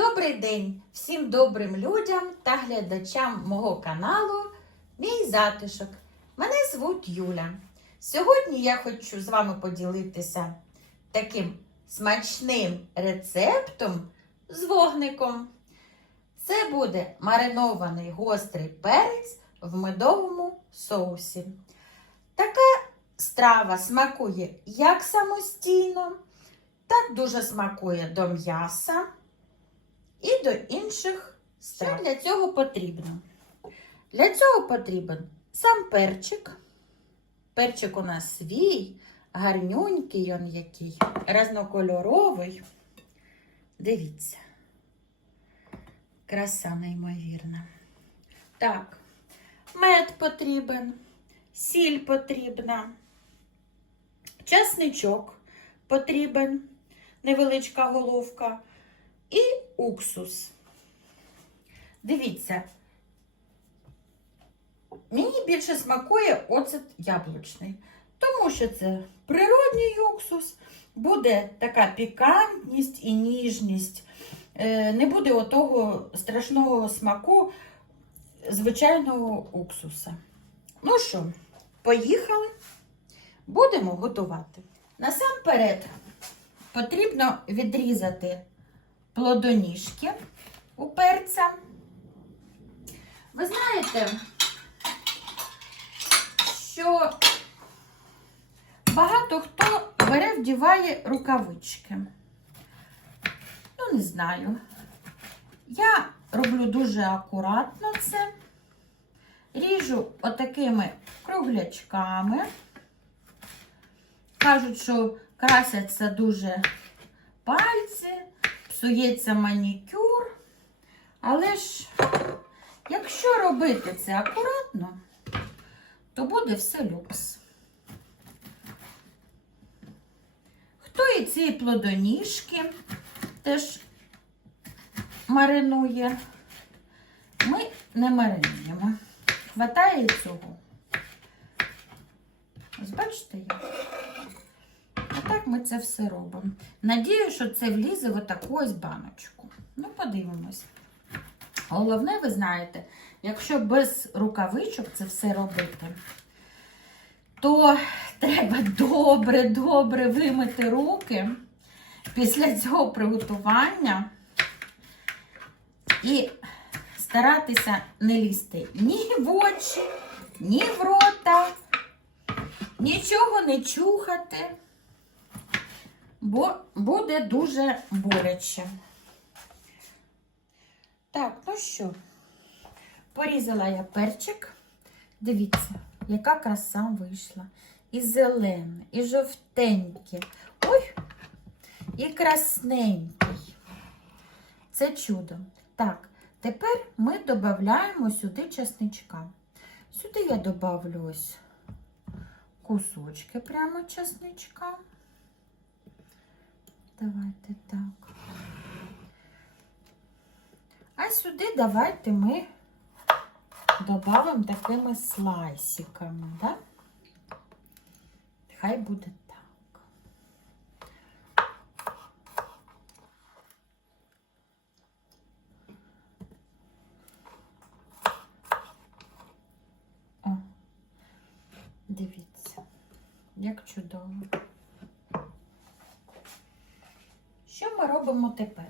Добрий день всім добрим людям та глядачам мого каналу Мій затишок. Мене звуть Юля. Сьогодні я хочу з вами поділитися таким смачним рецептом з вогником. Це буде маринований гострий перець в медовому соусі. Така страва смакує як самостійно, так дуже смакує до м'яса і до інших страв. Що для цього потрібно? Для цього потрібен сам перчик. Перчик у нас свій, гарнюнький он який, разнокольоровий. Дивіться. Краса неймовірна. Так, мед потрібен, сіль потрібна, часничок потрібен, невеличка головка і уксус. Дивіться, мені більше смакує оцет яблучний, тому що це природній уксус, буде така пікантність і ніжність. Е, Не буде отого страшного смаку звичайного уксуса. Ну що, поїхали, будемо готувати. Насамперед потрібно відрізати плодоніжки у перця. Ви знаєте, що багато хто бере, вдіває рукавички. Ну, не знаю. Я роблю дуже акуратно це. Ріжу отакими круглячками. Кажуть, що красяться дуже пальці, псується манікюр. Але ж, якщо робити це акуратно, то буде все люкс. Хто і ці плодоніжки теж маринує, ми не маринуємо. Хватає цього. Ось бачите як? Отак ми це все робимо. Надію, що це влізе в отаку ось баночку. Ну, подивимось. Головне, ви знаєте, якщо без рукавичок це все робити, то треба добре-добре вимити руки після цього приготування і старатися не лізти ні в очі, ні в рота, нічого не чухати, бо буде дуже боляче. Так, ну що, порізала я перчик. Дивіться, яка краса вийшла. І зелене, і жовтеньке. Ой, і красненький. Це чудо. Так, тепер ми додаємо сюди часничка. Сюди я добавлю ось кусочки прямо часничка. Давайте так. А сюди давайте ми додамо такими слайсиками, да? Хай буде так. О, дивіться, як чудово. Що ми робимо тепер?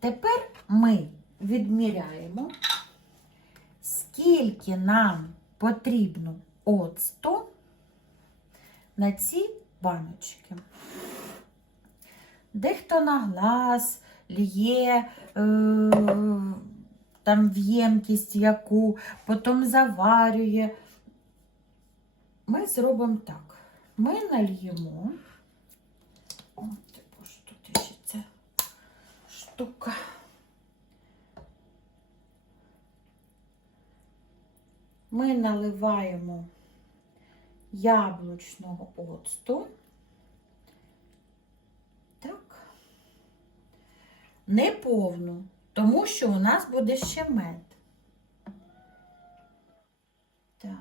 Тепер ми відміряємо, скільки нам потрібно оцту на ці баночки. Дехто на глаз лє е, там в ємкість яку, потім заварює. Ми зробимо так. Ми нальємо. Ми наливаємо яблучного оцту. Так. Не повну, тому що у нас буде ще мед. Так.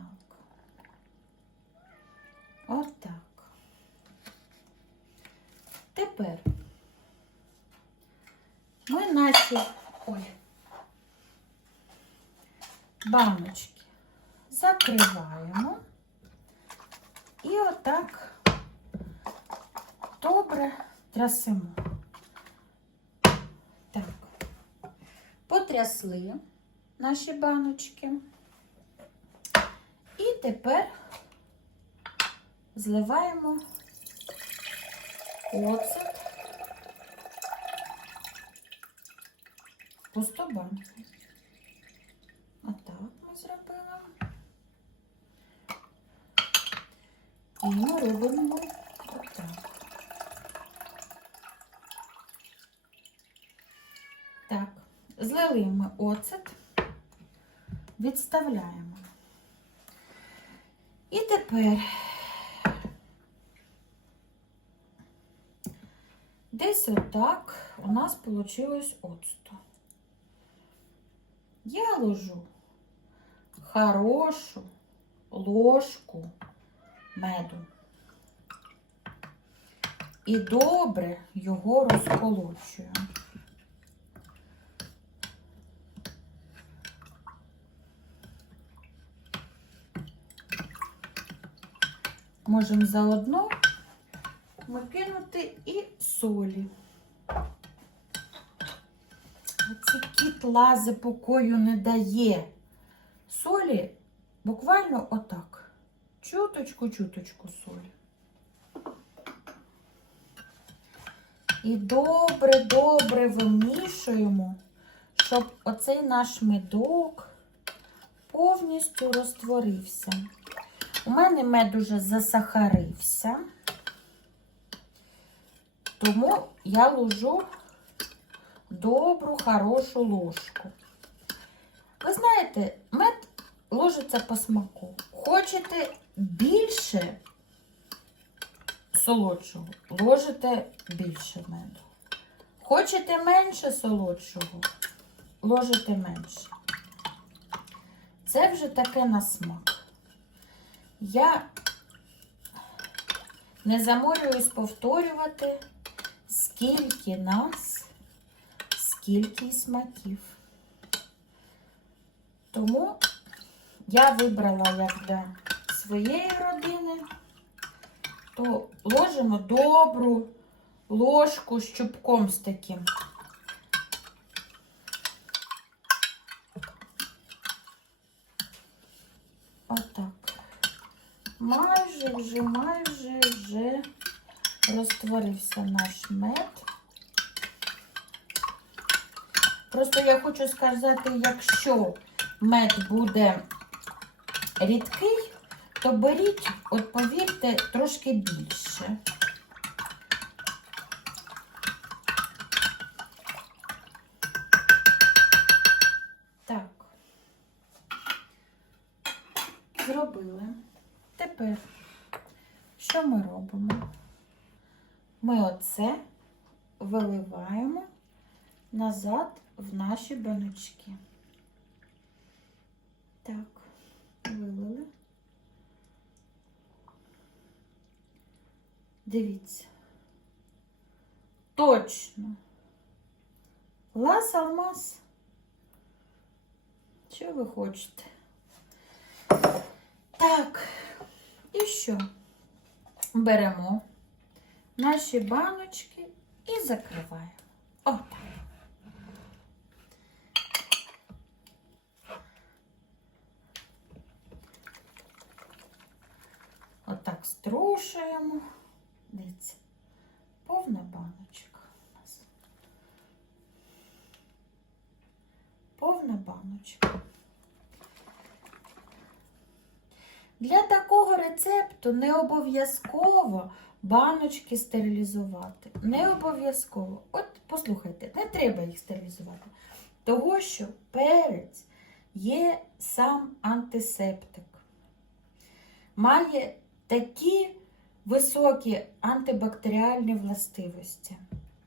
Отак. Тепер ми наші ой, баночки закриваємо і отак добре трясемо. Так, потрясли наші баночки. І тепер зливаємо оцет в пусту банку. Отак ми зробили. І ми робимо отак. Так, злили ми оцет, відставляємо. І тепер десь отак у нас вийшло оцту. Я ложу хорошу ложку меду і добре його розколочую. Можемо заодно ми кинути і солі. Оце кіт лази покою не дає. Солі буквально отак. Чуточку-чуточку солі. І добре-добре вимішуємо, щоб оцей наш медок повністю розтворився. У мене мед уже засахарився, тому я ложу добру, хорошу ложку. Ви знаєте, мед ложиться по смаку. Хочете більше солодшого, ложите більше меду. Хочете менше солодшого, ложите менше. Це вже таке на смак. Я не заморююсь повторювати, скільки нас, скільки смаків. Тому я вибрала як для своєї родини, то ложимо добру ложку з чубком з таким. Отак. Майже вже, майже вже розтворився наш мед. Просто я хочу сказати, якщо мед буде рідкий, то беріть, от повірте, трошки більше. Так. Зробили. Тепер, що ми робимо? Ми оце виливаємо назад в наші баночки. Так, вилили. Дивіться. Точно. Лас алмаз. Що ви хочете? Так, і що? Беремо наші баночки і закриваємо. Отак. Отак струшуємо. Дивіться, повна баночка у нас. Повна баночка. Для такого рецепту не обов'язково баночки стерилізувати. Не обов'язково. От послухайте, не треба їх стерилізувати. Того, що перець є сам антисептик. Має такі високі антибактеріальні властивості.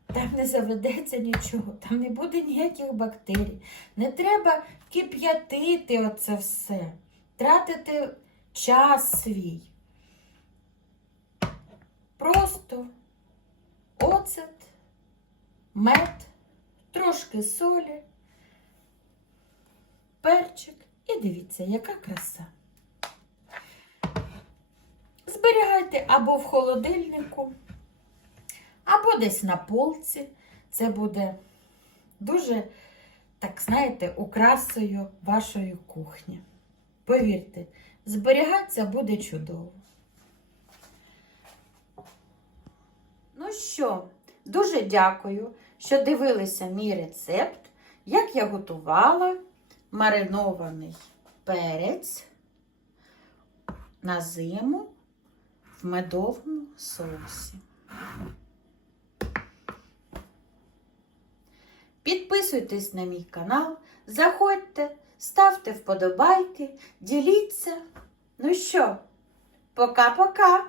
Там не заведеться нічого, там не буде ніяких бактерій. Не треба кип'ятити оце все, тратити час свій. Просто оцет, мед, трошки солі, перчик і дивіться, яка краса. Зберігайте або в холодильнику, або десь на полці. Це буде дуже, так знаєте, украсою вашої кухні. Повірте, зберігатися буде чудово. Ну що, дуже дякую, що дивилися мій рецепт, як я готувала маринований перець на зиму в медовому соусі. Підписуйтесь на мій канал, заходьте, ставте вподобайки, діліться. Ну що, пока-пока!